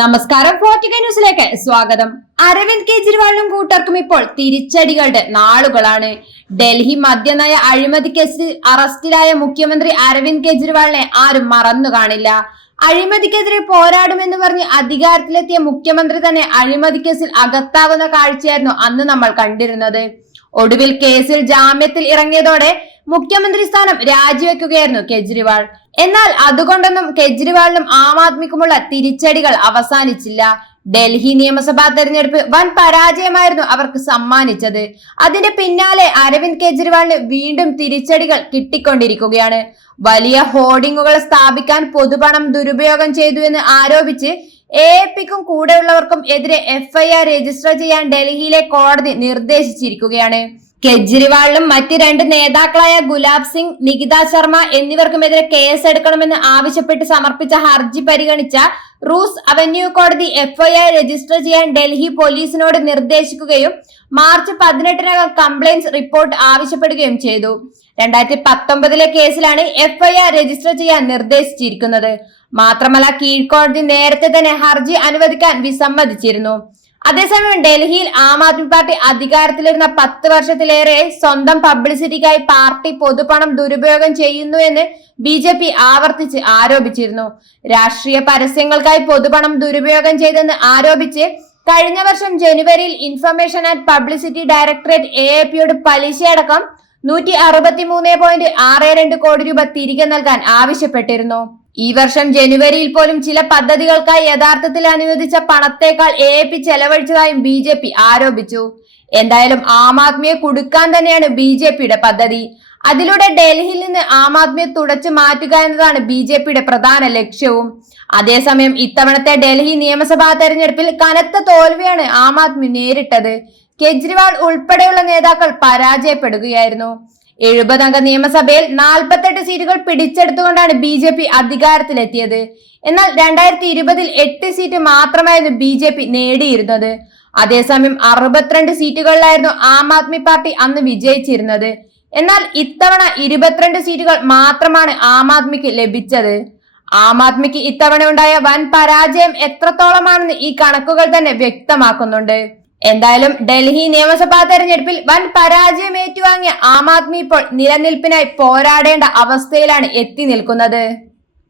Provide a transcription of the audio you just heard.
നമസ്കാരം ഫോർട്ടിക ന്യൂസിലേക്ക് സ്വാഗതം. അരവിന്ദ് കെജ്രിവാളിനും കൂട്ടർക്കും ഇപ്പോൾ തിരിച്ചടികളുടെ നാളുകളാണ്. ഡൽഹി മദ്യനയ അഴിമതി കേസിൽ അറസ്റ്റിലായ മുഖ്യമന്ത്രി അരവിന്ദ് കെജ്രിവാളിനെ ആരും മറന്നു കാണില്ല. അഴിമതിക്കെതിരെ പോരാടുമെന്ന് പറഞ്ഞ് അധികാരത്തിലെത്തിയ മുഖ്യമന്ത്രി തന്നെ അഴിമതി കേസിൽ അകത്താകുന്ന കാഴ്ചയായിരുന്നു അന്ന് നമ്മൾ കണ്ടിരുന്നത്. ഒടുവിൽ കേസിൽ ജാമ്യത്തിൽ ഇറങ്ങിയതോടെ മുഖ്യമന്ത്രി സ്ഥാനം രാജിവെക്കുകയായിരുന്നു കെജ്രിവാൾ. എന്നാൽ അതുകൊണ്ടൊന്നും കെജ്രിവാളിനും ആം ആദ്മിക്കുമുള്ള തിരിച്ചടികൾ അവസാനിച്ചില്ല. ഡൽഹി നിയമസഭാ തെരഞ്ഞെടുപ്പ് വൻ പരാജയമായിരുന്നു അവർക്ക് സമ്മാനിച്ചത്. അതിന്റെ പിന്നാലെ അരവിന്ദ് കെജ്രിവാളിന് വീണ്ടും തിരിച്ചടികൾ കിട്ടിക്കൊണ്ടിരിക്കുകയാണ്. വലിയ ഹോർഡിങ്ങുകൾ സ്ഥാപിക്കാൻ പൊതുപണം ദുരുപയോഗം ചെയ്തു എന്ന് ആരോപിച്ച് എ പിക്കും കൂടെയുള്ളവർക്കും എതിരെ എഫ്ഐആർ രജിസ്റ്റർ ചെയ്യാൻ ഡൽഹിയിലെ കോടതി നിർദ്ദേശിച്ചിരിക്കുകയാണ്. കെജ്രിവാളിനും മറ്റ് രണ്ട് നേതാക്കളായ ഗുലാബ് സിംഗ് നികിത ശർമ്മ എന്നിവർക്കുമെതിരെ കേസ് എടുക്കണമെന്ന് ആവശ്യപ്പെട്ട് സമർപ്പിച്ച ഹർജി പരിഗണിച്ച റൂസ് അവന്യൂ കോടതി എഫ്ഐആർ രജിസ്റ്റർ ചെയ്യാൻ ഡൽഹി പോലീസിനോട് നിർദ്ദേശിക്കുകയും മാർച്ച് പതിനെട്ടിനകം കംപ്ലൈൻസ് റിപ്പോർട്ട് ആവശ്യപ്പെടുകയും ചെയ്തു. രണ്ടായിരത്തി പത്തൊമ്പതിലെ കേസിലാണ് എഫ്ഐആർ രജിസ്റ്റർ ചെയ്യാൻ നിർദ്ദേശിച്ചിരിക്കുന്നത്. മാത്രമല്ല കീഴ്ക്കോടതി നേരത്തെ തന്നെ ഹർജി അനുവദിക്കാൻ വിസമ്മതിച്ചിരുന്നു. അതേസമയം ഡൽഹിയിൽ ആം ആദ്മി പാർട്ടി അധികാരത്തിലിരുന്ന പത്ത് വർഷത്തിലേറെ സ്വന്തം പബ്ലിസിറ്റിക്കായി പാർട്ടി പൊതുപണം ദുരുപയോഗം ചെയ്യുന്നു എന്ന് ബി ജെ പി ആവർത്തിച്ച് ആരോപിച്ചിരുന്നു. രാഷ്ട്രീയ പരസ്യങ്ങൾക്കായി പൊതുപണം ദുരുപയോഗം ചെയ്തെന്ന് ആരോപിച്ച് കഴിഞ്ഞ വർഷം ജനുവരിയിൽ information and publicity directorate A A പിയോട് പലിശയടക്കം നൂറ്റി അറുപത്തി മൂന്ന് പോയിന്റ് ആറ് രണ്ട് കോടി രൂപ തിരികെ നൽകാൻ ആവശ്യപ്പെട്ടിരുന്നു. ഈ വർഷം ജനുവരിയിൽ പോലും ചില പദ്ധതികൾക്കായി യഥാർത്ഥത്തിൽ അനുവദിച്ച പണത്തേക്കാൾ എ പി ചെലവഴിച്ചതായും ബി ജെ പി ആരോപിച്ചു. എന്തായാലും ആം ആദ്മിയെ കൊടുക്കാൻ തന്നെയാണ് ബി ജെ പിയുടെ പദ്ധതി. അതിലൂടെ ഡൽഹിയിൽ നിന്ന് ആം ആദ്മിയെ തുടച്ചു മാറ്റുക എന്നതാണ് ബി ജെ പിയുടെ പ്രധാന ലക്ഷ്യവും. അതേസമയം ഇത്തവണത്തെ ഡൽഹി നിയമസഭാ തെരഞ്ഞെടുപ്പിൽ കനത്ത തോൽവിയാണ് ആം ആദ്മി നേരിട്ടത്. കെജ്രിവാൾ ഉൾപ്പെടെയുള്ള നേതാക്കൾ പരാജയപ്പെടുകയായിരുന്നു. എഴുപതംഗ നിയമസഭയിൽ നാൽപ്പത്തെട്ട് സീറ്റുകൾ പിടിച്ചെടുത്തുകൊണ്ടാണ് ബി ജെ പി അധികാരത്തിലെത്തിയത്. എന്നാൽ രണ്ടായിരത്തി ഇരുപതിൽ എട്ട് സീറ്റ് മാത്രമായിരുന്നു ബി ജെ പി നേടിയിരുന്നത്. അതേസമയം അറുപത്തിരണ്ട് സീറ്റുകളിലായിരുന്നു ആം ആദ്മി പാർട്ടി അന്ന് വിജയിച്ചിരുന്നത്. എന്നാൽ ഇത്തവണ ഇരുപത്തിരണ്ട് സീറ്റുകൾ മാത്രമാണ് ആം ആദ്മിക്ക് ലഭിച്ചത്. ആം ആദ്മിക്ക് ഇത്തവണ ഉണ്ടായ വൻ പരാജയം എത്രത്തോളമാണെന്ന് ഈ കണക്കുകൾ തന്നെ വ്യക്തമാക്കുന്നുണ്ട്. എന്തായാലും ഡൽഹി നിയമസഭാ തെരഞ്ഞെടുപ്പിൽ വൻ പരാജയം ഏറ്റുവാങ്ങിയ ആം ആദ്മി ഇപ്പോൾ നിലനിൽപ്പിനായി പോരാടേണ്ട അവസ്ഥയിലാണ് എത്തി നിൽക്കുന്നത്.